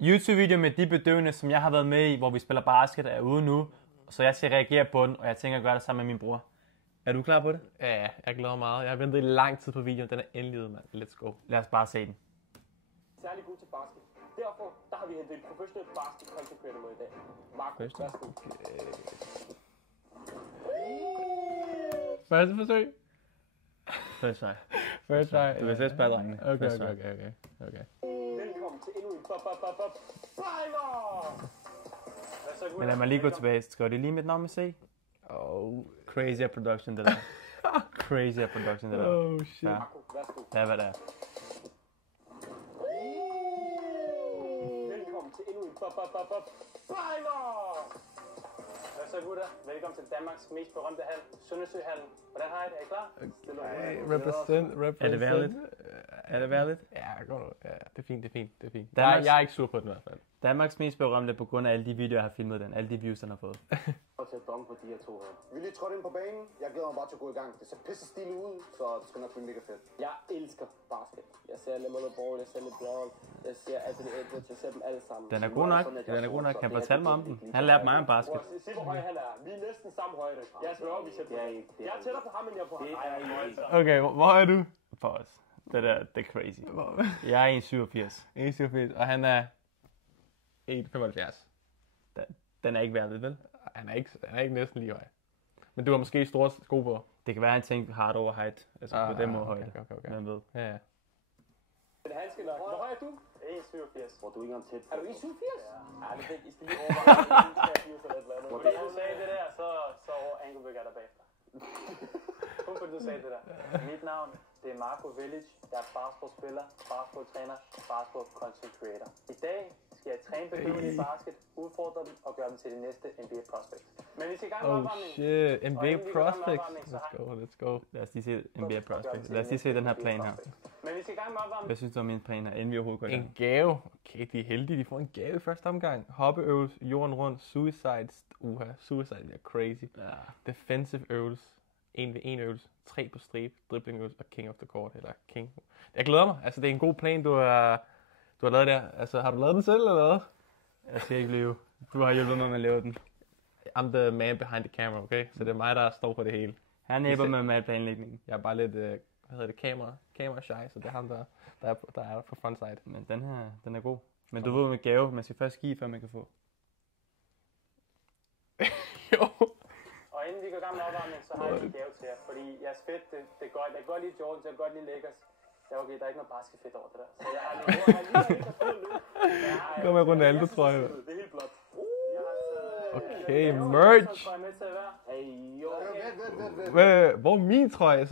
YouTube-video med de bedøvende, som jeg har været med i, hvor vi spiller basket, er ude nu. Så jeg skal reagere på den, og jeg tænker at gøre det sammen med min bror. Er du klar på det? Ja, jeg glæder mig meget. Jeg har ventet i lang tid på videoen. Den er endelig ude, mand. Let's go. Lad os bare se den. Særlig god til basket. Derfor der har vi hentet en professionel basket content creator med i dag. Marco, værsgo. Første forsøg. Første sej. Første try. Du kan selv spørge drengene. Okay. Velkommen til endnu en Fiver! Men lad mig lige gå tilbage. Skal det lige mit navn med C? Crazy production, det der. Crazy production, det der. Oh shit. Ja. Marco, værsgo. Det er, hvad det er. Velkommen til endnu en Fiver! Hvad så gutter? Velkommen til Danmarks mest berømte hal, Søndersøhallen. Hvordan har I det? Er I klar? Represent. Er det værligt? Er det værligt? Ja, det er fint. Danmarks- Jeg er ikke sur på den i hvert fald. Danmarks mest berømte på grund af alle de videoer, jeg har filmet den. Alle de views, den har fået. Og til at domme på de her to her. Vi er lige trådt ind på banen. Jeg glæder mig bare til at gå i gang. Det ser pisse stiligt ud, så det skal nok blive mega fedt. Jeg elsker basket. Jeg ser LaMelo Ball, jeg ser LeBron, jeg ser Anthony Edwards, jeg ser dem alle sammen. Den er god nok. Den er god nok. Han fortalte mig om den. Han lærte mig om basket. Se hvor høj han er. Vi er næsten samme højde. Jeg sværger, vi ser på. Jeg er tættere på ham, end jeg er på ham. Okay, hvor er du? For os. Det der, det er crazy. Jeg er 1,87. 1,87, og han er 1,75. Den er ikke værdigt, vel? Han er ikke næsten lige høj. Men du har måske store sko på. Det kan være, at han tænkte hard over height. Altså på den måde højde. Okay. Man ved. Ja. Men han skal nok. Hvor høj er du? 1,87. Hvor du ikke engang tæt på. Er du 1,87? Ja, det er fedt. I skal lige overveje 1,87 eller et eller andet. Fordi du sagde det der, så over Angelbøk er der bagefter. Kun fordi du sagde det der. Mit navn, det er Marco Velic. Jeg er basketballspiller, basketballtræner, basketball content creator. I dag skal jeg træne bedøvende i basket, udfordre dem og gøre dem til det næste NBA prospects. Men vi skal i gang med opvarmning. Shit, NBA inden vi går i gang med prospects. opvarmning, Let's go. Lad os lige se NBA prospect. Lad os lige se den her plan her. Men vi skal i gang med opvarmning. Hvad synes du om min plan her, inden vi overhovedet går i gang? En gave. Okay, de er heldige. De får en gave i første omgang. Hoppeøvelse, jorden rundt, suicides. Suicide bliver crazy. Ja. Defensive øvelse. 1v1 øvelse. 3 på strip. Dribbling-øvelse og king of the court. Eller king. Jeg glæder mig. Altså, det er en god plan, du har lavet der. Altså, har du lavet den selv, eller hvad? Jeg skal ikke lyve. Du har hjulpet mig med at lave den. I'm the man behind the camera, okay? Så det er mig, der står for det hele. Han hjælper med med planlægningen. Jeg er bare lidt, hvad hedder det, camera shy, så det er ham, der er på frontside. Men den her, den er god. Men du ved med gave, man skal først give, før man kan få. Jo. Og inden vi går i gang med opvarmning, så har jeg en gave til jer. Fordi jeres fedt, det er godt. Jeg kan godt lide Jordan, jeg kan godt lide Lakers. Ja, okay, der er ikke noget basketfedt over det der. Så jeg har lige Kom med Ronaldo, tror jeg. Det er helt blot. Okay, merch. Hvor er min trøje?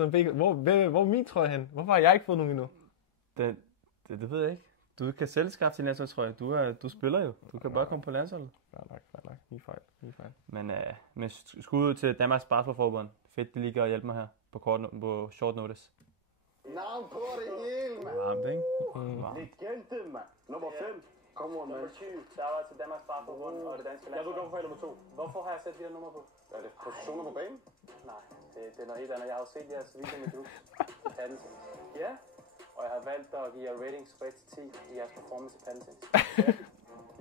Hvor er min trøje hen? Hvorfor har jeg ikke fået nogen endnu? Det ved jeg ikke. Du kan selv skaffe din landsholdstrøje. Du spiller jo. Du kan bare komme på landsholdet. Fair nok. Min fejl. Men skud ud til Danmarks Basketballforbund. Fedt, de lige gør at hjælpe mig her på short notice. Navn på det hele, mand. Varmt, ikke? Legende, mand. Nummer 5. Kom on, mand. Nummer 20. Der var til Danmarks Basketballforbund og det danske landshold. Jeg ved godt, hvorfor jeg er nummer 2. Hvorfor har jeg sat de her numre på? Er det positioner på banen? Nej, det er noget helt andet. Jeg har jo set jeres video med Drew. Ja. Og jeg har valgt at give jer ratings fra 1 til 10 i jeres performance i Pantins.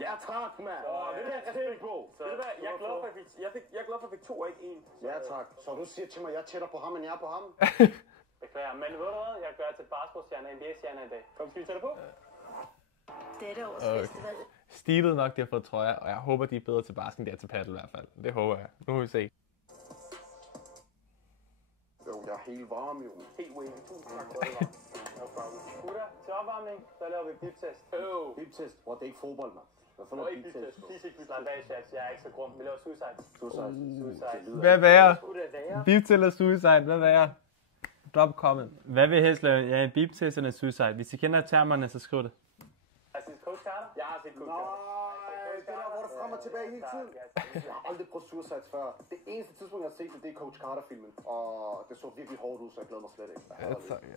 Ja, tak, mand. Det er jeg respekt på. Jeg er glad for, at jeg fik 2 og ikke 1. Ja, tak. Så du siger til mig, at jeg er tættere på ham, end jeg er på ham? Beklager, men ved du hvad? Jeg gør til basketballstjerne og NBA-stjerne i dag. Kom, skal vi tage det på? Dette års festival. Stilet nok, de har fået trøjer, og jeg håber, de er bedre til basken, end de er til paddle i hvert fald. Det håber jeg. Nu må vi se. Jo, jeg er helt varm, jo. Helt wavy. Tusind tak for det, varm. Gutter, til opvarmning, så laver vi bip-test. Bip-test? Hvor det er ikke fodbold, mand. Hvad for noget bip-test? Slap af, Chats. Jeg er ikke så grum. Vi laver suicide. Hvad værre? Beep til eller suicide? Hvad værre? Drop a comment. Hvad vil I helst lave? Ja, en beep-test eller en suicide? Hvis I kender termerne, så skriv det. Har du set Coach Carter? Jeg har set Coach Carter. Nej, det der, hvor du frem og tilbage hele tiden. Jeg har aldrig prøvet suicides før. Det eneste tidspunkt, jeg har set det er Coach Carter-filmen. Og det så virkelig hårdt ud, så jeg glæder mig slet ikke.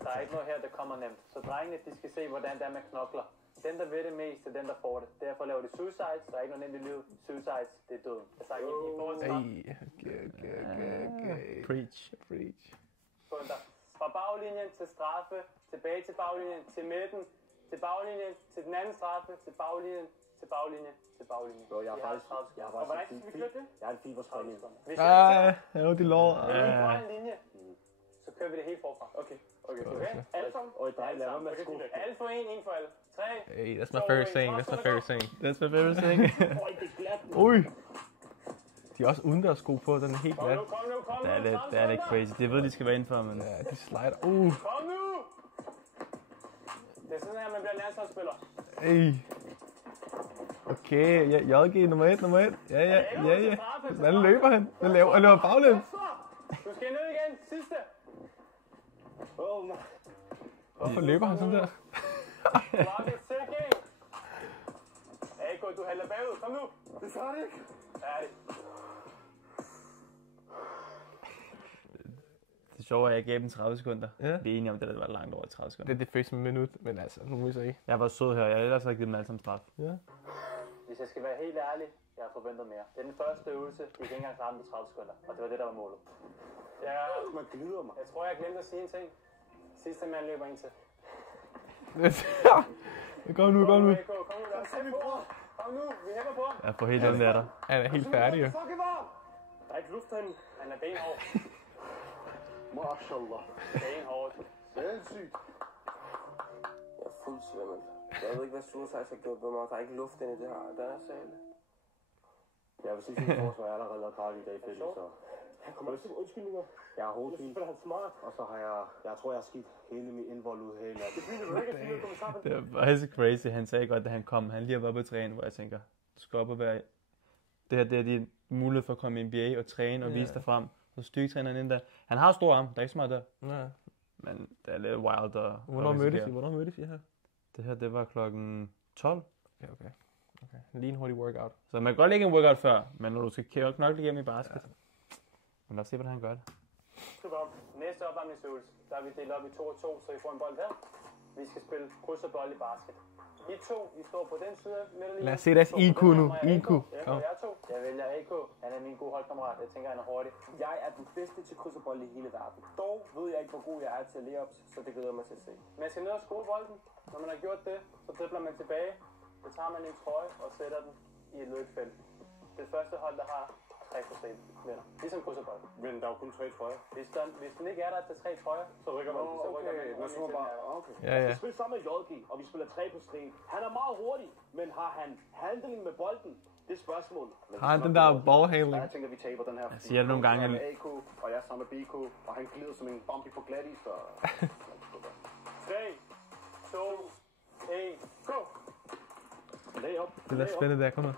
Der er ikke noget her, der kommer nemt. Så drengene, de skal se, hvordan det er med knokler. Den, der ved det mest, er den, der får det. Derfor laver de suicides. Der er ikke noget nemt i livet. Suicides, det er døden. Jeg sagde, I får en straf. Okay. Preach. Fra baglinjen til straffe, tilbage til baglinjen, til midten, til baglinjen, til den anden straffe, til baglinjen, Til baglinje. Til baglinje. Jo, jeg har faktisk Og hvordan skal vi køre det? Jeg har en fiberspring. Hvis Ja, de lår. vi har en linje, så kører vi det helt forfra. Okay. Alle sammen? Og dreng, lad mig med sko. Alle for en for alle. 3. Hey, that's my favorite thing. That's my favorite thing. That's my favorite thing. Øj, det er glat. Ui. De har også udendørssko på, den er helt glat. Kom nu. Det er lidt crazy. Det ved de skal være indenfor, men... Ja, de slider. Kom nu! Det er sådan her, man bliver landsholdsspiller. Hey. Okay, ja, JG nummer 1. Ja. Hvordan løber han? Han løber baglæns. Du skal ned igen. Sidste. Hvorfor løber han sådan der? Market taking. AK, du halder bagud. Kom nu. Det er færdigt. Færdig. Det sjove er, at jeg gav dem 30 sekunder. Ja. Vi er enige om, det var langt over 30 sekunder. Det er det første minut, men altså, nu må vi se. Jeg var sød her. Jeg har ellers ikke givet dem alle sammen straf. Ja. Hvis jeg skal være helt ærlig, jeg har forventet mere. Det er den første øvelse, vi kan ikke engang klare den på 30 sekunder. Og det var det, der var målet. Man glider mig. Jeg tror, jeg glemte at sige en ting. Sidste mand løber ind til. Kom nu. Kom nu, lad os se på. Kom nu, vi hæpper på. Jeg får helt ondt af dig. Han er helt færdig, jo. Fucking varm. Der er ikke luft herinde. Han er benhård. Mashallah. Benhård. Sindssygt. Jeg er fuldt svimmel. Jeg ved ikke, hvad Suicide har gjort ved mig. Der er ikke luft inde i det her. Den er sal. Jeg vil sige, at forsvar er allerede lavet park i dag, Fælde, så... Kommer ikke til undskyldninger. Jeg har hovedpine, Spiller han smart. og så har jeg tror, jeg har skidt hele min indvold ud hele natten. Det var faktisk crazy. Han sagde godt, da han kom. Han lige har været på at træne, hvor jeg tænker, du skal op og være... Det her, det er din mulighed for at komme i NBA og træne og vise dig frem. Så styrketræneren inden der. Han har stor arm, der er ikke så meget der. Ja. Men det er lidt wild og... Hvornår mødtes I her? Det her, det var klokken 12. Okay. Lige en hurtig workout. Så man kan godt lægge en workout før, men når du skal knokle igennem i basket. Ja. Men lad os se, hvordan han gør det. Super. Næste opvarmningsøvelse, der er vi delt op i 2 og 2, så I får en bold her. Vi skal spille kryds og bold i basket. I to, I står på den side af midterlinjen. Lad os se deres IQ nu. IQ. Kom. Jeg vælger AK. Han er min gode holdkammerat. Jeg tænker, han er hurtig. Jeg er den bedste til kryds og bold i hele verden. Dog ved jeg ikke, hvor god jeg er til layups, så det glæder jeg mig til at se. Man skal ned og score bolden. Når man har gjort det, så dribler man tilbage. Så tager man en trøje og sætter den i et løbefelt. Det første hold, der har 3% vinder. Ligesom kryds og bold. Men der er jo kun 3 trøjer. Hvis den ikke er der til 3 trøjer, så rykker man. Så rykker man. Men så bare... Okay. Ja. Vi spiller sammen med JG, og vi spiller 3 på streg. Han er meget hurtig, men har han handling med bolden? Det er spørgsmålet. Har han den der ballhandling? Jeg tænker, vi taber den her. Jeg siger det nogle gange. Han er AK, og jeg er sammen med BK, og han glider som en Bambi på glatis, så... 3, 2, 1, go! Lag op. Det er spændende der, kom nu.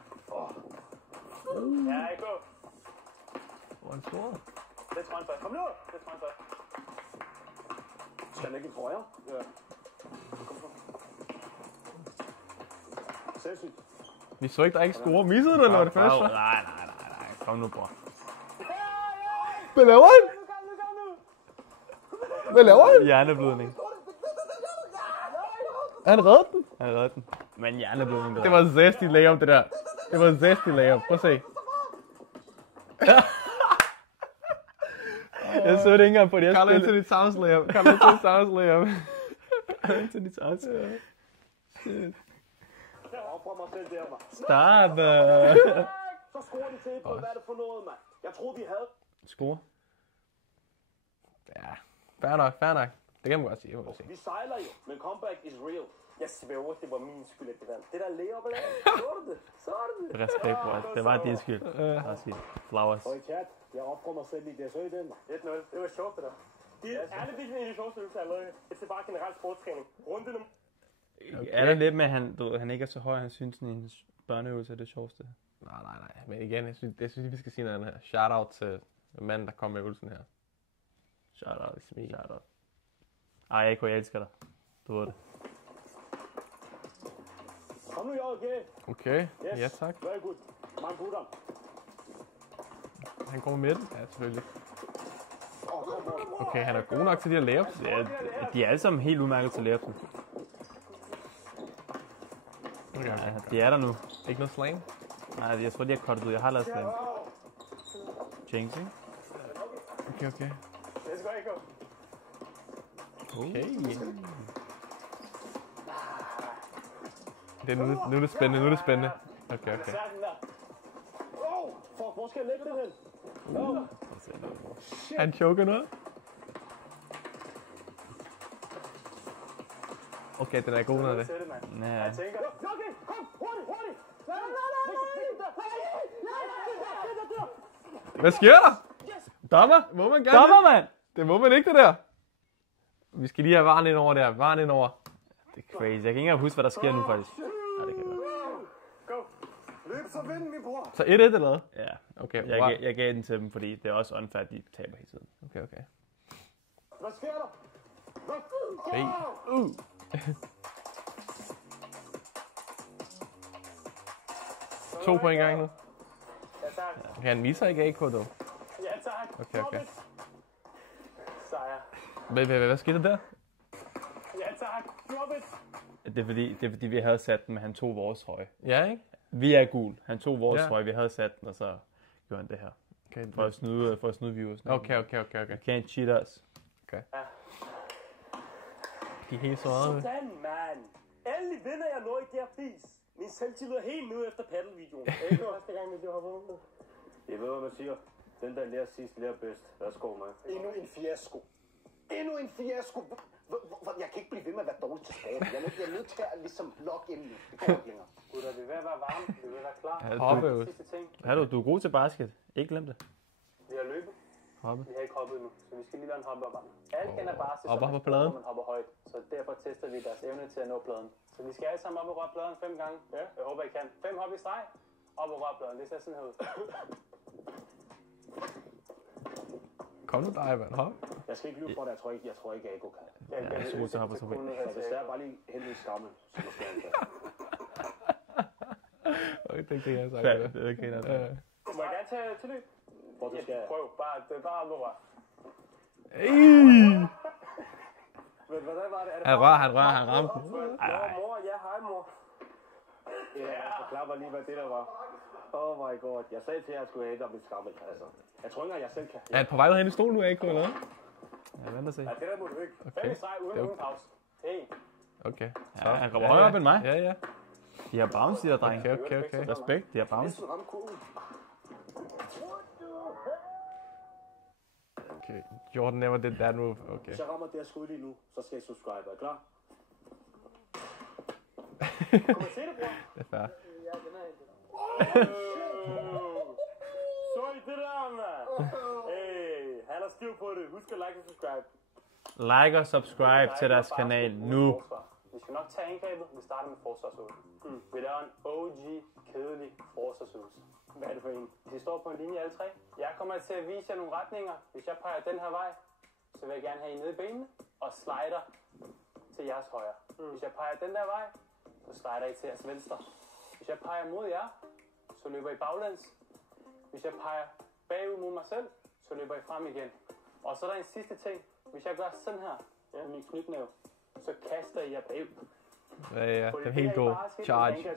Ja, go! Hvor han scorer. Det er trøjen først. Kom nu! Det er trøjen først. Skal han ikke i trøjer? Ja. Sindssygt. Vi så ikke, der ikke scorer. Missede du, eller var det første? Nej. Kom nu, bror. Hvad laver han? Hvad laver han? Hjerneblødning. Han reddede den. Han redde den. Men hjerneblødning, Det var zesty layup, det der. Det var zesty layup. Prøv at se. Jeg så det ikke engang på det. Carl Anthony Towns layup. Carl Anthony Towns layup. Anthony Towns. Jeg offrer mig selv der, mand. Stop. Så scorer de til, på hvad er det for noget, mand? Jeg troede, de havde... Score. Ja, fair nok. Det kan man godt sige. Vi sejler jo, men comeback is real. Jeg sværger, det var min skyld, at det vandt. Det der layup, eller så er det. Respekt, bror. Det var din skyld. Flowers. Og i chat, jeg offrer mig selv i det, så i den. 1-0. Det var sjovt, det der. Det er det virkelig en sjoveste øvelse, jeg har lavet. Det er bare generelt sportstræning. Runde nummer. Er der lidt med, at han ikke er så høj, han synes, at en børneøvelse er det sjoveste? Nej. Men igen, jeg synes, vi skal sige noget her. Shout out til manden, der kom med øvelsen her. Shout out. Ej, AK, jeg elsker dig. Du ved det. Kom nu, JG. Okay, Yes. ja tak. Very good. Man gutter. Han kommer med den. Ja, selvfølgelig. Kom on. Okay, han er god nok til de her layups. De er alle sammen helt udmærket til layupsen. Okay. Ja, de er der nu. Ikke noget slam? Nej, jeg tror, de har cuttet ud. Jeg har lavet slam. Jinx, ikke? Okay. Let's go, AK. Okay. Nu er det spændende, nu er det spændende. Okay. Fuck, hvor skal jeg lægge den hen? Han choker noget. Okay, den er god noget af det. Ja. Jeg tænker... Okay, kom, hurtigt! Hvad sker der? Dommer? Må man gerne Dommer, mand! det må man ikke, det der. Vi skal lige have varen ind over der. Varen ind over. Det er crazy. Jeg kan ikke engang huske, hvad der sker nu, faktisk. Nej, det kan jeg godt. Løb så vind, min bror! Så 1-1 eller hvad? Ja. Okay, Jeg gav den til dem, fordi det er også unfair, at de taber hele tiden. Okay. Hvad sker der? Hey. 2 point gang nu. Ja, tak. Okay, han misser ikke AK, dog. Ja, tak. Okay. Sejr. Hvad skete der? Ja, tak. Drop it. Det er fordi, vi havde sat den, men han tog vores trøje. Ja, ikke? Vi er gul. Han tog vores Ja. trøje, vi havde sat den, og så gjorde han det her. Okay, For at snyde viewers. Okay. Can't cheat us. De er helt så meget. Sådan, mand. Endelig vinder jeg noget i det her pris. Min selvtillid er helt nede efter paddelvideoen. Ikke første gang, vi har vundet. Jeg ved, hvad man siger. Den, der lærer sidst, lærer bedst. Værsgo, mig. Endnu en fiasko. Jeg kan ikke blive ved med at være dårlig til sport. Jeg er nødt til at ligesom logge ind nu. Det går ikke længere. Gutter, vi er ved at være varme. Vi er ved at være klar. Hoppe. Sidste ting. Du er god til basket. Ikke glem det. Vi har løbet. Hoppe. Vi har ikke hoppet endnu, så vi skal lige lave en hoppeopvarmning. Alle kender basket, Op som på en sport, pladen. hvor man hopper højt. Så derfor tester vi deres evne til at nå pladen. Så vi skal alle sammen op og røre pladen 5 gange. Ja. Jeg håber, I kan. 5 hop i streg. Op og røre pladen. Det ser sådan her ud. Kom nu dig, mand. Hop. Jeg skal ikke lyve for det. Jeg tror ikke, AK kan. Jeg er så god til at hoppe, så Så hvis der er bare lige hente en skammel, så måske han kan. Okay, det kan jeg sagt. Ja, det kan jeg. Må jeg gerne tage tilløb? Hvor du skal... Prøv. Det er bare op og rør. Men hvordan var det? Er det Han ramte den. mor? Ja, hej mor. Ja, jeg forklarer lige, hvad det der var. Oh my god. Jeg sagde til jer, at jeg skulle hente op min skammel. Altså, jeg tror ikke engang, jeg selv kan. Er han på vej hen i stolen nu, AK, eller hvad? Jeg venter og se. Ja, det der må du ikke. 5 Okay. i streg uden pause. Hey. Okay. Ja, han kommer højere op end mig. Ja. De har bounce, de der drenge. Okay. Respekt, de har bounce. Næsten ramme kurven. Okay. Jordan never did that move. Okay. Hvis jeg rammer det her skud lige nu, så skal I subscribe. Er I klar? Kan man se det, bror? Det er fair. Ja, den er helt. Så I det der, mand? Hey, han har styr på det. Husk at like og subscribe. Like og subscribe til deres kanal nu. Vi skal nok tage angrebet. Vi starter med forsvarsøvelse. Vi laver en OG kedelig forsvarsøvelse. Hvad er det for en? De står på en linje alle tre. Jeg kommer til at vise jer nogle retninger. Hvis jeg peger den her vej, så vil jeg gerne have I nede i benene og slider til jeres højre. Hvis jeg peger den der vej, så slider I til jeres venstre. Hvis jeg peger mod jer, så løber I baglæns. Hvis jeg peger bagud mod mig selv, så løber I frem igen. Og så er der en sidste ting. Hvis jeg gør sådan her med min knytnæve, så kaster I jer bagud. Ja, Fordi den er helt god. Charge.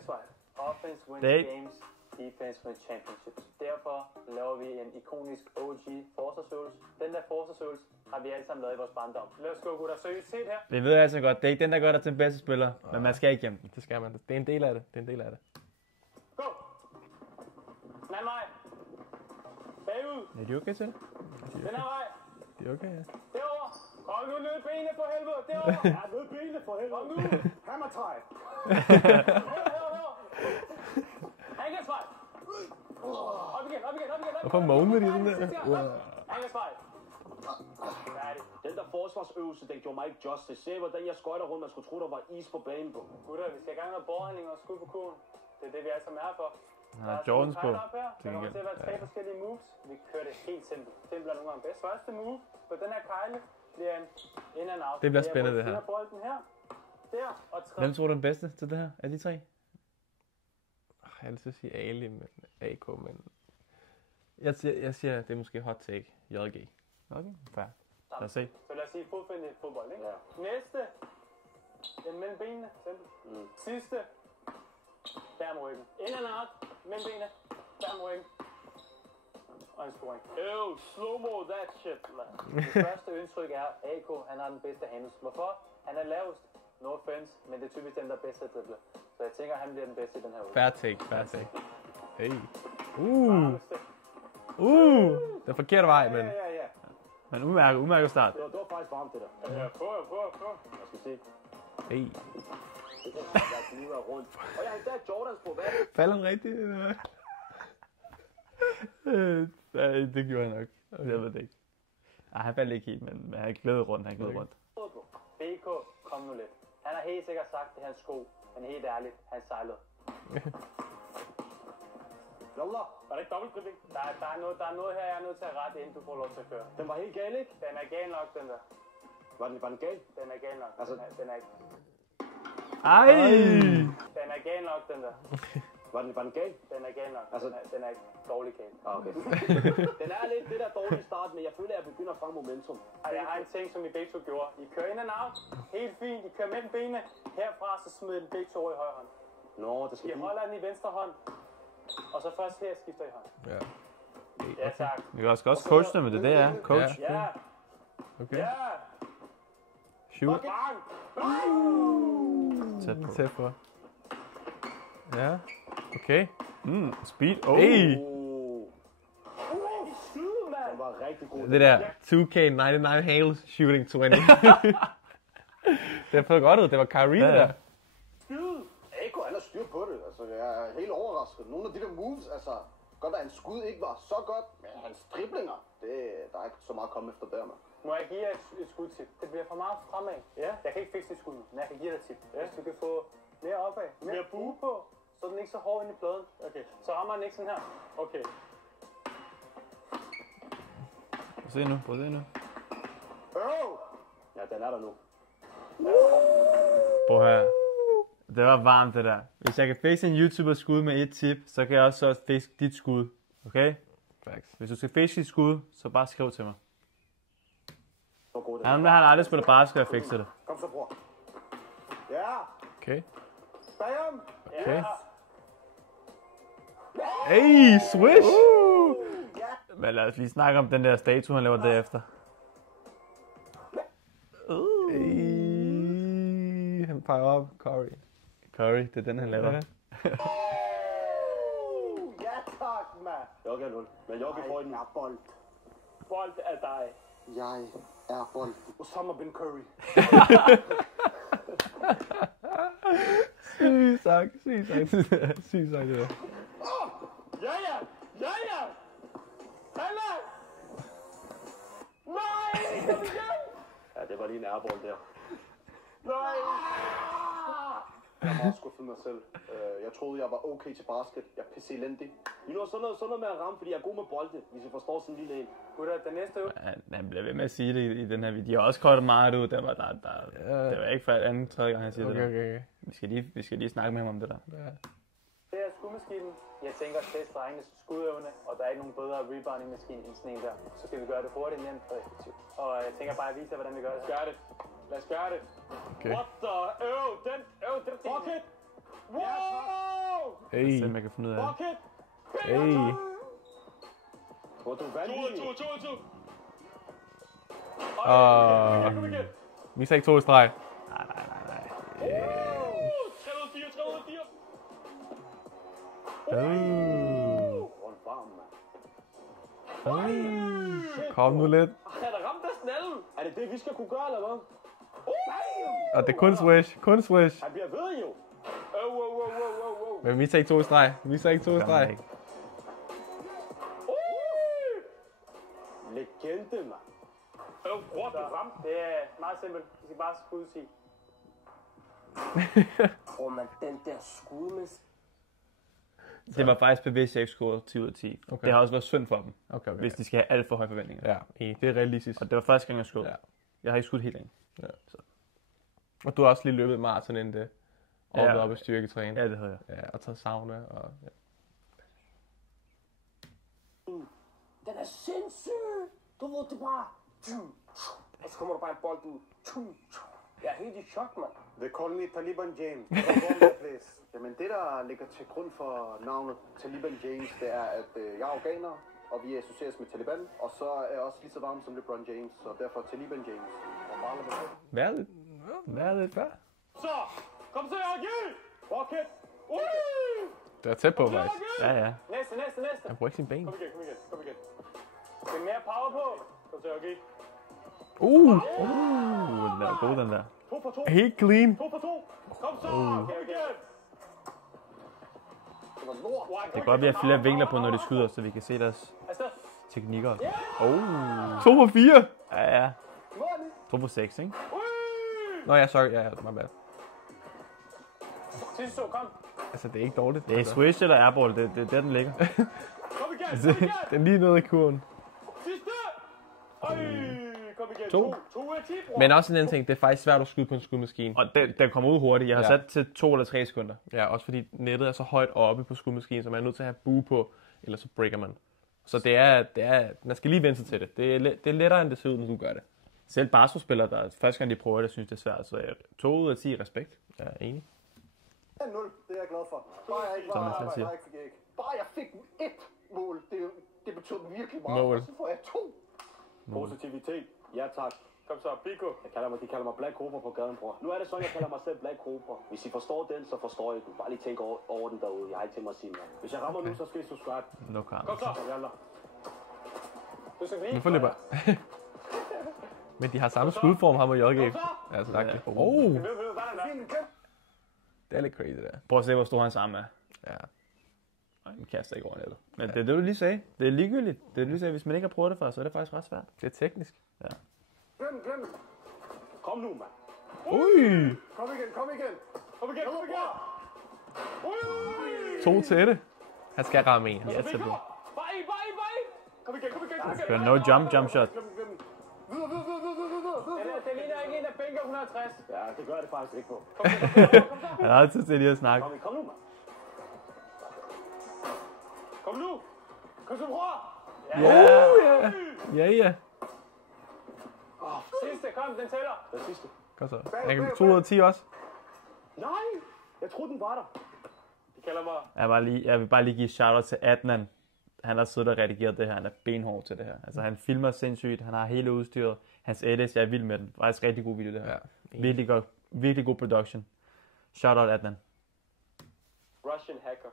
Offense wins Det- games, defense wins championships. Derfor laver vi en ikonisk OG forsvarsøvelse. Den der forsvarsøvelse har vi alle sammen lavet i vores barndom. Lad os gå, gutter. Seriøsitet her. Det ved jeg altså godt. Det er ikke den, der gør dig til den bedste spiller. Men man skal ikke hjem den. Det skal man. Det er en del af det. Gå! Den anden vej. Bagud. Er de okay til det? Den her vej. Det er okay, ja. Derover. Kom nu ned i benene for helvede. Derover. Ja, ned i benene for helvede. Kom nu. Hammer time. Herover. Angrebsvej. Op igen. Hvorfor moaner de sådan der? Angrebsvej. Færdig. Den der forsvarsøvelse, den gjorde mig ikke justice. Se, hvordan jeg skøjter rundt. Man skulle tro, der var is på banen på. Gutter, vi skal i gang med borgerhandling og skud på kurven. Det er det, vi alle sammen er her for. Han har Jordans på. Der kommer til at være 3 forskellige moves. Vi kører det helt simpelt. Simpelt er nogle gange bedst. Første move på den her kejle bliver en in and out. Det bliver spændende, det her. Vi bolden her. Der og træder. Hvem tror du er den bedste til det her? Er de tre? Jeg har lyst til at sige Ali, men AK, men... Jeg siger, det er måske hot take. JG. Okay, fair. Lad os se. Så lad os sige fodfind i fodbold, ikke? Ja. Næste. Den mellem benene. Simpelt. Sidste. Bærm ryggen. In and out. Mellem benene. Bærm ryggen. Og en scoring. Slow-mo that shit, man. Det første indtryk er, at AK, han har den bedste handels. Hvorfor? Han er lavest. No offense, men det er typisk dem, der er bedst at drible. Så Så jeg tænker, at han bliver den bedste i den her uge. Fair take. Hey. Det er forkert vej, men... Ja. Men umærket start. Det var faktisk varmt, det der. Ja, på. Jeg skal se. Hey. Det kan være lige være rundt. Og jeg har endda Jordans på, hvad er det? Falder han rigtigt? Nej, det gjorde han nok. Jeg ved det ikke. Ej, han faldt ikke helt, men han glædede rundt. BK, kom nu lidt. Han har helt sikkert sagt, det er hans sko. Men helt ærligt, han sejlede. Lola, Var det ikke dobbeltdribling? Der er noget her, jeg er nødt til at rette, inden du får lov til at køre. den var helt gal, ikke? Den er gal nok, den der. Var den gal? Den er gal nok. Altså- Den er Ej! Den er gal nok, den der. Var den gal? Den er gal nok. Altså- Den er dårlig gal. Okay. Den er lidt det der dårlige start, men jeg føler, at jeg begynder at fange momentum. Og jeg har en ting, som I begge to gjorde. I kører ind and out. Helt fint. I kører mellem benene. Herfra, så smider den begge to over i højre hånd. Nå, det skal I blive. holder den i venstre hånd. Og så først her skifter I hånd. Ja. Ja, tak. Vi kan også coache dem, men det er coach. Ja. Okay. Ja. Shoot. Bang. Tæt på. Tæt på. Ja. Okay. Speed. Hey. Den var rigtig god. Det der 2K99 Hales shooting 20. Det har fået godt ud. Det var Kyrie, Ja. der. Eko, han har styr på det. Altså, jeg er helt overrasket. Nogle af de der moves, altså, godt at hans skud ikke var så godt, men hans driblinger, der er ikke så meget at komme efter der, man. Må jeg give jer et skudtip? Det bliver for meget fremad. Ja. Jeg kan ikke fikse dit skud nu, men jeg kan give dig et tip. Ja. Hvis du kan få mere opad, mere bue på, så er den ikke så hård ind i pladen. Okay. Så rammer den ikke sådan her. Okay. Prøv at se nu. Ja, den er der nu. Prøv her. Det var varmt, det der. Hvis jeg kan fikse en YouTuber skud med et tip, så kan jeg også fikse dit skud. Okay? Facts. Hvis du skal fikse dit skud, så bare skriv til mig. Hvor god den Han har aldrig spillet basket og fikse det. Kom så, bror. Ja, Okay. bam! Okay. Hey, swish! Men lad os lige snakke om den der statue, han laver derefter. Hey, han peger op, Curry. Curry, det er den, han laver. Ja. Ja, tak, mand. Jokke er 0. Men Jokke får den. Jeg er bold. Bold er dig. Jeg er bold. Osama bin Curry. Sygt sagt, det der. Ja! Alle! Nej! Ja, det var lige en airball der. Nej! Jeg er meget skuffet mig selv. Jeg troede, jeg var okay til basket. Jeg er pisse elendig. Sådan noget med at ramme, fordi jeg er god med bolde, hvis jeg forstår sådan en lille en. Gutter, den næste uge. Han bliver ved med at sige det i den her video. De har også kortet meget ud. Det var ikke for anden, tredje gang, han siger det der. Okay. Vi skal lige snakke med ham om det der. Det er skudmaskinen. Jeg tænker at teste drengenes skudevne, og der er ikke nogen bedre rebounding-maskine end sådan en der. Så skal vi gøre det hurtigt, nemt og effektivt. Og jeg tænker bare at vise jer, hvordan vi gør det. Lad os gøre det. Okay. What the? Den. Fuck it! Wow! Hey. Se, om jeg kan finde ud af det. Fuck it! Hey. Hvor du vanvittig. 2. Kom igen. Misser ikke 2 i streg. Nej. 3 ud af 4. Hvor en varm, mand. Kom nu lidt. Han har ramt næsten alle. Er det det, vi skal kunne gøre, eller hvad? Og det er kun swish. Han bliver ved jo. Wow. Men vi tager ikke 2 i streg. Legende, mand. What the ramte? Det er meget simpelt. Vi skal bare skudsige. Men den der skudmaskine. Det var faktisk bevidst, jeg ikke scorede 10 ud af 10. Okay. Det har også været synd for dem, Okay. hvis de skal have alt for høje forventninger. Ja, det er realistisk. Og det var første gang, jeg skød. Ja. Jeg har ikke skudt helt længe. Og du har også lige løbet maraton inden det. Og Ja. været oppe i styrketræning. Ja, det havde jeg. Ja, og taget sauna. Og, ja. Den er sindssyg. Du ved det bare. Og så kommer der bare en bold ud. Jeg er helt i chok, mand. They call me Taliban James. Place. Jamen det, der ligger til grund for navnet Taliban James, det er, at jeg er afghaner, og vi associeres med Taliban, og så er jeg også lige så varm som LeBron James, så derfor Taliban James. Og bare lad mig Værdigt. Værdigt, hvad? Så, kom så, Jørgen! Walk it. Det er tæt på, faktisk. Ja, ja. Næste. Han bruger ikke sine ben. Kom igen. Lidt mere power på. Kom til, okay. Den er god, den der. 2 for 2. Helt clean. 2 for 2. Kom så. Okay. Det kan godt være flere vinkler på, når de skyder, så vi kan se deres teknikker. 2 for 4. Ja. 2 på 6, ikke? Nå ja, sorry. Ja, my bad. Sidste 2, kom. Altså, det er ikke dårligt. Det er swish eller airball, det er der, den ligger. Kom igen. Det er lige nede i kurven. Sidste. Kom igen. 2. 2 af 10, bror. Men også en anden ting, det er faktisk svært at skyde på en skudmaskine. Og den kommer ud hurtigt. Jeg har sat til 2 eller 3 sekunder. Ja, også fordi nettet er så højt oppe på skudmaskinen, så man er nødt til at have bue på, ellers så breaker man. Så det er man skal lige vente sig til det. Det er lettere, end det ser ud, når du gør det. Selv basketballspillere, der første gang de prøver det, synes det er svært. Så 2 ud af 10 respekt. Jeg er enig. 0, det er jeg glad for. Bare jeg ikke Som var man selv arbejde, siger. jeg ikke fik æg. Bare jeg fik 1 mål, det betød virkelig meget. Mål. Og så får jeg 2. Positivitet. Ja, tak. Kom så, Pico. De kalder mig Black Cobra på gaden, bror. Nu er det sådan, jeg kalder mig selv Black Cobra. Hvis I forstår den, så forstår I den. Bare lige tænk over den derude. Jeg har ikke tænkt mig at sige noget. Hvis jeg rammer nu, så skal I subscribe. No comment. Kom så. Du skal lige. Nu får det bare. Men de har samme skudform, ham og JG. Altså, tak. Det er lidt crazy, der. Prøv at se, hvor stor hans arm er. Ja. Nej, den kaster ikke over nettet. Men det er det, du lige sagde. Det er ligegyldigt. Det er det, du sagde. Hvis man ikke har prøvet det før, så er det faktisk ret svært. Det er teknisk. Ja. Glem. Kom nu, mand. Ui! Kom igen. 2 tætte. Han skal ramme en. Ja, tæt på. Bare i. Kom igen. Det er no jump shot. Videre. Det ligner ikke en, der bænker 160. Ja, det gør det faktisk ikke på. Jeg har altid til lige at snakke. Kom nu, mand. Kom nu. Kom så, bror. Ja. Sidste, kom, den tæller. Det sidste. Kom så. Jeg kan 2 ud af 10 også. Nej, jeg troede, den var der. De kalder mig... Jeg vil bare lige give shout-out til Adnan. Han har siddet og redigeret det her. Han er benhård til det her. Altså, han filmer sindssygt. Han har hele udstyret. Hans edits, jeg er vild med den. Faktisk rigtig god video, det her. Ja. Virkelig god production. Shout-out Adnan. Russian hacker.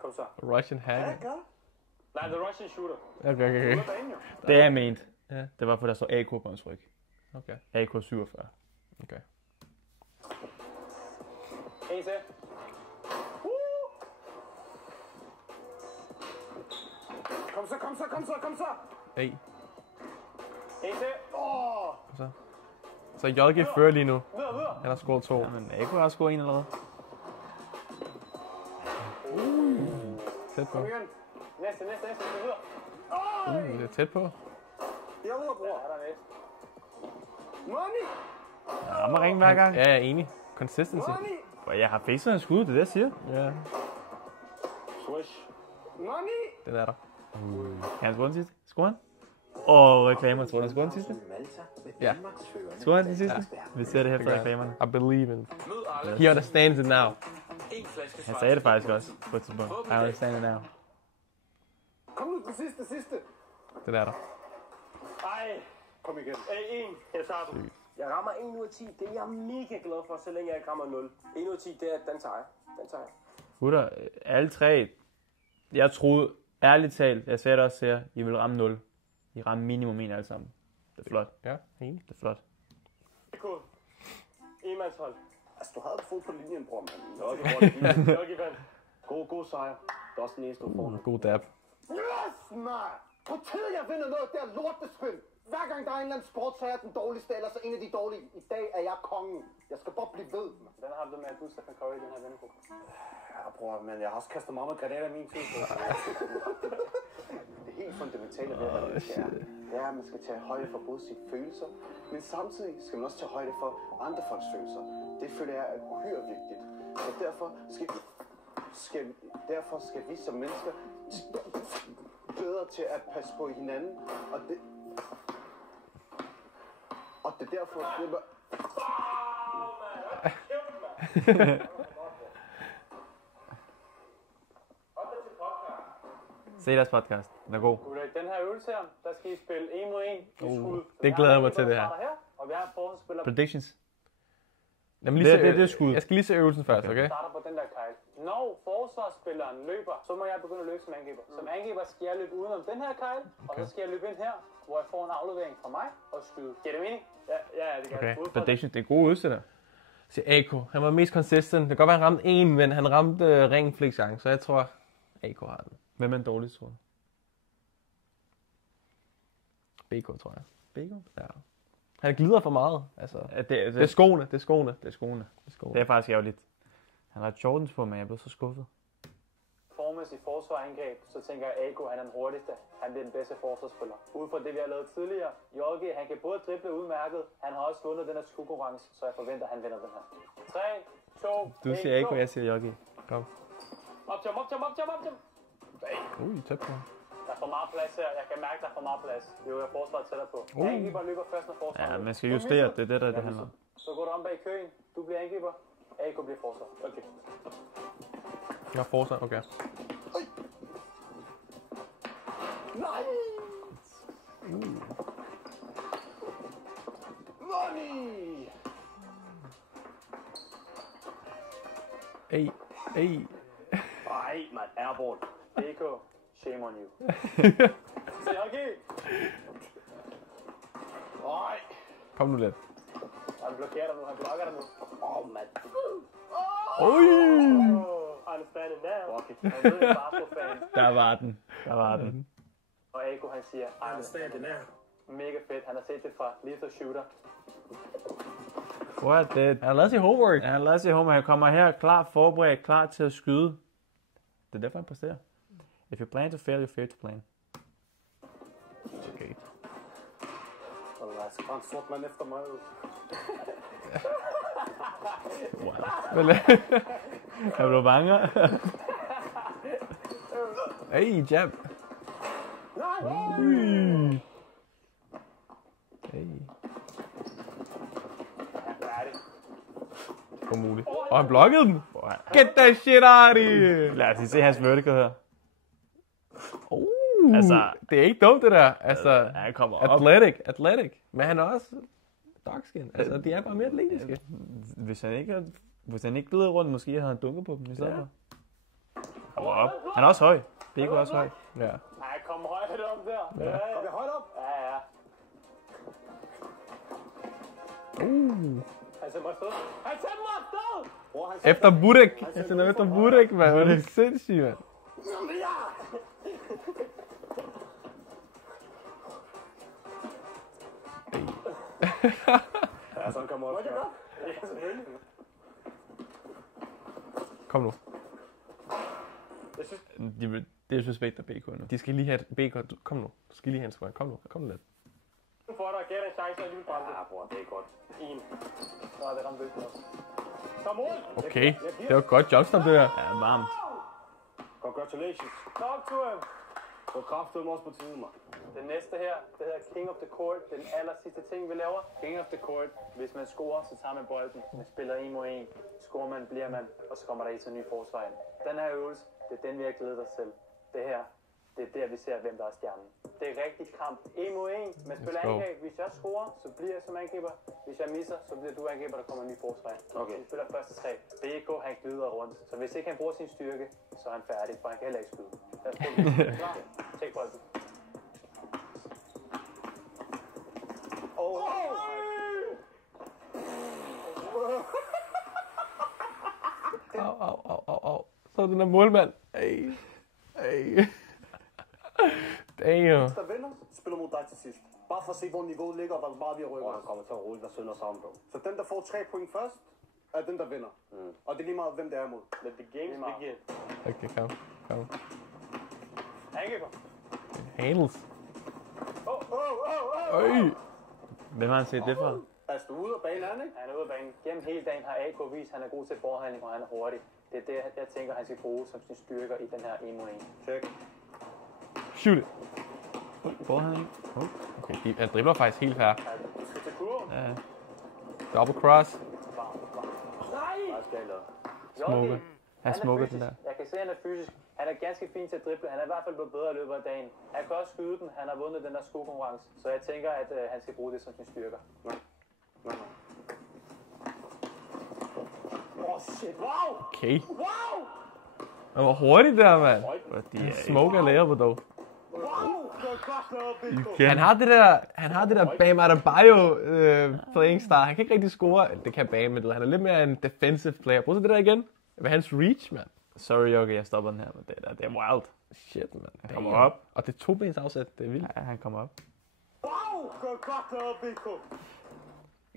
Kom så. Russian hacker. Nej, the Russian shooter. Okay. Det er ment. Ja. Det var for, der står AK på hans ryg. Okay. AK 47. Okay. En til. Kom så. Hey. En til. Så JG fører lige nu. Videre. Han har scoret 2. Men AK har scoret en allerede. Tæt på. Næste. Videre. Det er tæt på. Jeg er ude, bror. Er der næste? Money. Jeg rammer ringen hver gang. Ja, jeg er enig. Consistency. Jeg har fikset en skud, det er det, jeg siger. Ja, Swish. Money. den er der. Kan han score den sidste? Score han? Reklamer, tror du, han scorer den sidste? Ja. Scorer han den sidste? Vi ser det her efter reklamerne. I believe in. He understands it now. Han sagde det faktisk også på et tidspunkt. I understand it now. Kom nu, den sidste. Den er der. Ej. Kom igen. En. Jeg tager den. Jeg rammer 1 ud af 10. Det er jeg mega glad for, så længe jeg ikke rammer 0. 1 ud af 10, det er, den tager jeg. Gutter, alle tre, jeg troede, ærligt talt, jeg sagde det også til jer, I vil ramme 0. I ramme minimum 1 alle sammen. Det er flot. Ja, enig. Det er flot. Cool. Enmandshold. Altså, du havde fod på linjen, bror, mand. Joggi vandt. God sejr. Det er også den eneste, du får nu. God dab. Yes, man! På tide, jeg vinder noget af det her lortespil. Hver gang der er en eller anden sport, så er jeg den dårligste, eller så en af de dårlige. I dag er jeg kongen. Jeg skal bare blive ved, man. Den har du med, at du skal komme i den her vennegruppe. Ja, bror, men jeg har også kastet meget med granater i min tid. Det helt fundamentale ved, hvad det er, det er, at man skal tage højde for både sine følelser, men samtidig skal man også tage højde for andre folks følelser. Det føler jeg er uhyre vigtigt. Og derfor skal vi som mennesker bedre til at passe på hinanden, og det er derfor, Se deres podcast. Den er god. Den her øvelse her, der skal I spille 1 mod 1 i skud. Det glæder jeg mig til, det her. Og vi har en forspiller. Predictions. Lad mig lige Det er skud. Jeg skal lige se øvelsen først, okay? Jeg starter på den der kejl. Når forsvarsspilleren løber, så må jeg begynde at løbe som angriber. Som angriber skal jeg løbe udenom den her kejl, og så skal jeg løbe ind her, hvor jeg får en aflevering fra mig og skyde. Giver det mening? Ja, det kan jeg. Okay. Det er gode udsætter. Så AK, han var mest consistent. Det kan godt være, han ramte en, men han ramte ringen flest gange, så jeg tror, AK har den. Hvem er den dårligste, tror du? BK, tror jeg. BK? Ja. Han glider for meget. Altså, Det er skoene. er skoene. Det er faktisk ærgerligt. Han har Jordans på, men jeg blev så skuffet. Formæssigt forsvar og angreb, så tænker jeg, at AK han er den hurtigste. Han bliver den bedste forsvarsspiller. Ud fra det, vi har lavet tidligere. Jorgi, han kan både drible udmærket. Han har også vundet den her skudkonkurrence, så jeg forventer, at han vinder den her. 3, 2, 1, Du siger AK, og jeg siger Jorgi. Kom. Op til ham. Tæt på. Der er for meget plads her. Jeg kan mærke, der er for meget plads. Jo, jeg forsvaret tættere på. Angriber løber først, når forsvaret Ja, løber. man skal justere. Det er det handler om. Så går du om bag køen. Du bliver angriber. AK bliver forsvar. Okay. Jeg har forsvar, okay. Nej! Money! Ej. Nej, man. Airball. AK, shame on you. Så Jorgi! Nej! Kom nu lidt. Han blokerer dig nu. Han blokker dig nu. Mand. Understanding now. Han ved, en Barco-fan. Der var den. Og AK han siger, understanding now. Mega fedt. Han har set det fra Lethal Shooter. What? Han har lavet sit homework. Ja, lad os se, han kommer her klar, forberedt, klar til at skyde. Det er derfor, han præsterer. If you plan to fail, you fail to plan. Okay. Og lad os bare sort mand efter mig. Er du bange? Hey, jab. Nej! Hey. Færdig. Umuligt. Og han blokkede den. Get that shit out of here. Lad os lige se hans vertical her. Altså, det er ikke dumt det der. Altså, Han kommer op. athletic. Men han er også dark skin. Altså, de er bare mere atletiske. Hvis han ikke glider rundt, måske har han dunket på dem i stedet for. Kommer op. Han er også høj. BK er også høj. Ja. Nej, kom højt op der. Ja. Kom jeg højt op? Ja. Han sætter mig afsted. Han sætter mig afsted! Bror, han Efter Burek. Altså, noget efter Burek, mand. Hvor er det sindssygt, mand. Ja, sådan kommer op. Ja, selvfølgelig. Kom nu. Jeg synes, Det er suspekt af BK nu. De skal lige have et BK. Kom nu. Du skal lige have en square. Kom nu lidt. du får dig gætte en chance, og lige vil brænde det. Ja, bror, det er godt. En. Så er det ramt bøkken også. Kom ud! Okay. Det var godt jumpstop, det her. Ja, varmt. Congratulations. Talk to him! Du har kraftedeme også på tiden, mand. Det næste her, det hedder King of the Court. Den aller sidste ting, vi laver. King of the Court. Hvis man scorer, så tager man bolden. Man spiller 1 mod 1. Scorer man, bliver man. Og så kommer der en til ny forsvar ind. Den her øvelse, det er den, vi har glædet os til. Det her, det er der, vi ser, hvem der er stjernen. Det er rigtig kamp. 1 mod 1. Man spiller angreb. Hvis jeg scorer, så bliver jeg som angriber. Hvis jeg misser, så bliver du angriber, der kommer en ny forsvar ind. Okay. Vi spiller første 3. BK, han glider rundt. Så hvis ikke han bruger sin styrke, så er han færdig, for han kan heller ikke skyde. Lad os prøve. Klar. Tjek bolden. Au. Så er den der målmand. Ej. Damn. Der vinder, spiller mod dig til sidst. Bare for at se, hvor niveauet ligger, og hvor meget vi har rykket. Han kommer til at rulle dig sønder sammen, bro. Så den, der får 3 point først, er den, der vinder. Og det er lige meget, hvem det er imod. Let the games begin. Okay, kom. Angriber. Handles. Øj! Hvem har han set det fra? Altså, du er ude af banen, ikke? Han er ude af banen. Gennem hele dagen har AK vist, at han er god til forhandling, og han er hurtig. Det er det, jeg tænker, han skal bruge som sin styrker i den her 1 mod 1. Check. Shoot it. Får han ikke? Okay, han dribler faktisk helt her. Du skal til kurven. Ja. Double cross. Hvad skal jeg lave? Smukker. Han smukker den der. Jeg kan se, at han er fysisk. Han er ganske fin til at drible. Han er i hvert fald blevet bedre i løbet af dagen. Han kan også skyde den. Han har vundet den der skokonkurrence. Så jeg tænker, at han skal bruge det som sin styrker. shit. Wow! Okay. Wow! Det var hurtigt der, mand. De er Smoke er lavet på dog. Wow! Det var godt lavet, Biko. Han har det der Bam Adebayo playing star. Han kan ikke rigtig score. Det kan Bam, men han er lidt mere en defensive player. Prøv at se det der igen. Hvad hans reach, mand. Sorry, okay, jeg stopper den her, men det er wild. Shit, mand. Han kommer op. Og det er 2-bens afsæt. Det er vildt. Ja, han kommer op. Wow! Det var godt lavet, Biko.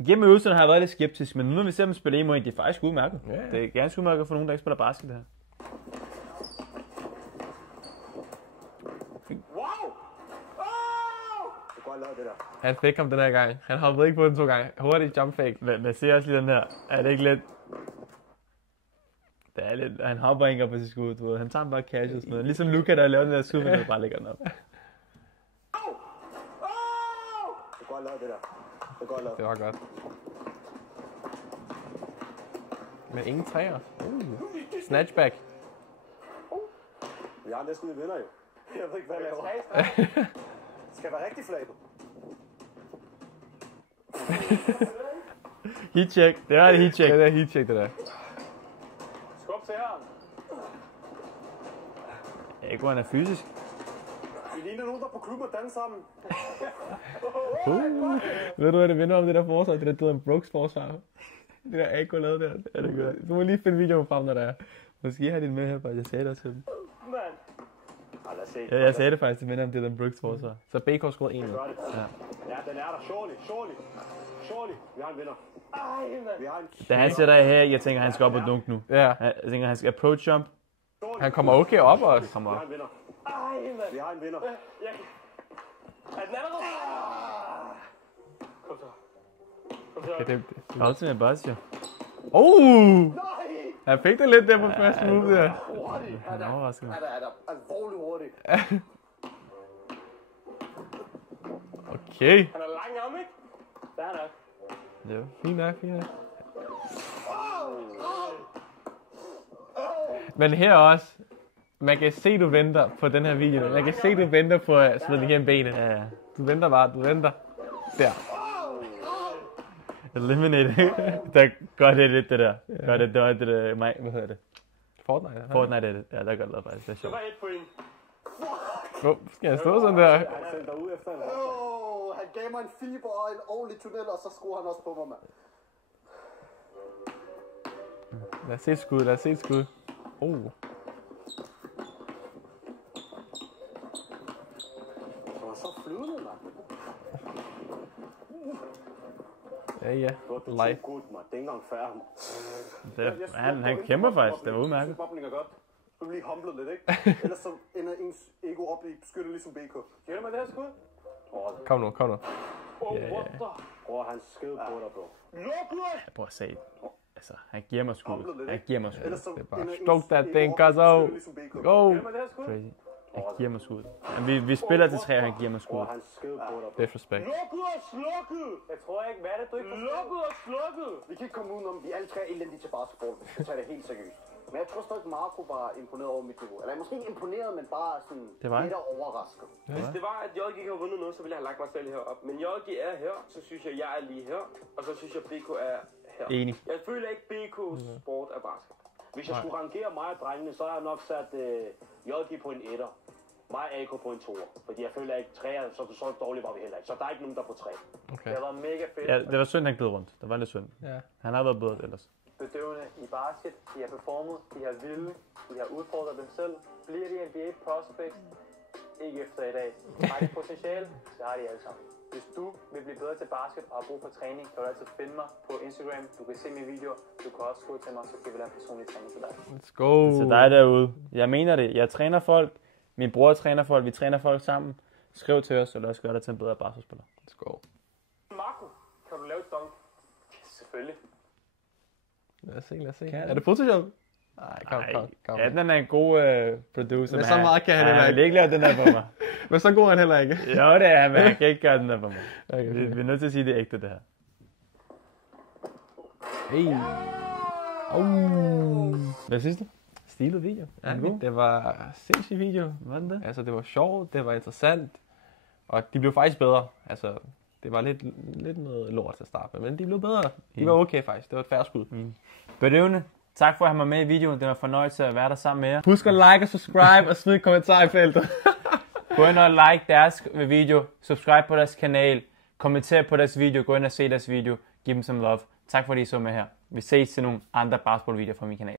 Gennem øvelsen har jeg været lidt skeptisk, men nu når vi ser dem spille imod en, det er faktisk udmærket. Ja. Det er ganske udmærket for nogen, der ikke spiller basket, det her. Wow! Det er godt lavet, det der. Han fik ham den her gang. Han hoppede ikke på den 2 gange. Hurtigt jump fake. Men jeg ser også lige den her. Er det ikke lidt... Det er lidt... Han hopper ikke op på sit skud, du ved. Han tager den bare casual og sådan noget. Ligesom Luka, der laver den der skud, men han bare lægger den op. Det er godt lavet, det der. Det er godt lavet. Det var godt. Men ingen træer. Snatchback. Vi har næsten en vinder jo. Jeg ved ikke, hvad jeg laver. Det skal være rigtig flabet. Heat check. Det var det heat check. Det er heat check, det der. Skub til ham. Ego, han er fysisk. Vi ligner nogen, der er på klub og danser sammen. Ved du, hvad det minder om det der forsvar? Det der Dylan Brooks forsvar. Det der Ego lavede der. Er det godt? Du må lige finde videoen frem, når der er. Måske har de den med her, bare jeg sagde det også til dem. Mand. Lad os se. Ja, jeg sagde det faktisk, det minder om Dylan Brooks forsvar. Så BK scorede 1. Gør det. Ja, den er der. Surely. Vi har en vinder. Ej, mand. Vi har en... Da han sætter af her, jeg tænker, han skal op og dunk nu. Ja. Jeg tænker, han skal approach jump. Han kommer okay op også. Kommer Vi op. har en vinder. Ej, mand. Vi har en vinder. Er den allerede? Kom så. Kom så. Okay, det. Ultimate Buzz, jo. Nej! Han fik det lidt der på første move der. Hurtigt. Han er overrasket. Han er alvorligt hurtigt. Okay. Han er lang om, ikke? Der er nok. Jo. Fint nok. Men her også. Man kan se, du venter på den her video. Man kan se, du venter på at smide igennem benet. Ja. Du venter bare, Der. Eliminate. Der gør det lidt, det der. Gør det, det var det der, hvad hedder det? Fortnite. Fortnite er det. Ja, der gør det faktisk. Det er Det sjovt. var 1 point. Skal jeg stå sådan der? Han sendte dig ud efter en han gav mig en fiber og en ordentlig tunnel, og så skruede han også på mig, mand. Lad os se et skud. Han var så flydende, mand. Ja. Du Live. er god, mand. Det er ikke engang færre. Han kæmper faktisk. Det var udmærket. Bobling er godt. Du bliver lige humblet lidt, ikke? Ellers så ender ens ego op i beskyttet ligesom BK. Giver du mig det her skud? Kom nu. Oh, what the? Bror, han skød på dig, bro. Jeg prøver at sige. Altså, han giver mig skuddet. Han giver mig skuddet. Ellers så Det er bare ender ens stroke that ego thing, op i Gazo. beskyttet ligesom BK. Go. Giver du mig det her skud? Crazy. Han giver mig skuddet. Men vi spiller til 3, og han giver mig Bror, skuddet. han skød på dig, bro. Disrespect. Lukket og slukket! Jeg tror ikke, hvad er det, du ikke forstår? Lukket og slukket! Vi kan ikke komme udenom, vi er alle tre elendige til basketball. Jeg tager det helt seriøst. Men jeg tror stadig, Marco var imponeret over mit niveau. Eller måske ikke imponeret, men bare sådan Det var lidt overrasket. Hvis det var, at JG ikke havde vundet noget, så ville jeg have lagt mig selv herop. Men JG er her, så synes jeg er lige her. Og så synes jeg, BK er her. Enig. Jeg føler ikke, BK's sport er basket. Hvis jeg skulle rangere mig og drengene, så har jeg nok sat JG på en 1'er. Mig og AK på en 2'er. Fordi jeg føler ikke 3'er, så dårligt var vi heller ikke. Så der er ikke nogen, der er på 3. Okay. Det var mega fedt. Ja, det var synd, han gled rundt. Det var lidt synd. Ja. Han har været bedre ellers. Bedøvende i basket. De har performet. De har vilde. De har udfordret dem selv. Bliver de NBA prospects? Ikke efter i dag. Har de potentiale? Det har de alle sammen. Hvis du vil blive bedre til basket og har brug for træning, kan du altid finde mig på Instagram. Du kan se mine videoer. Du kan også gå til mig, så kan vi lave personlig træning til dig. Let's go. Til dig derude. Jeg mener det. Jeg træner folk. Min bror træner folk. Vi træner folk sammen. Skriv til os, så lad os gøre dig til en bedre basketspiller. Let's go. Marco, kan du lave et dunk? Selvfølgelig. Lad os se. Kan Er det Photoshop? Nej, kom. Ja, den er en god producer. Men så meget kan han heller ikke. Han vil ikke lave den der for mig. Men så går han heller ikke. Jo, det er, men han kan ikke gøre den der for mig. Okay, Vi er nødt til at sige, det er ægte, det her. Hey. Hvad synes du? Stilet video. Er den god? Det var sindssyg video. Var den det? Altså, det var sjovt, det var interessant. Og de blev faktisk bedre. Altså, det var lidt noget lort til at starte med, men de blev bedre. De var okay faktisk. Det var et færre skud. Bedøvende Tak for at have mig med i videoen. Det var en fornøjelse at være der sammen med jer. Husk at like og subscribe og smid et kommentar i feltet. Gå ind og like deres video. Subscribe på deres kanal. Kommenter på deres video. Gå ind og se deres video. Giv dem some love. Tak fordi I så med her. Vi ses til nogle andre basketballvideoer fra min kanal.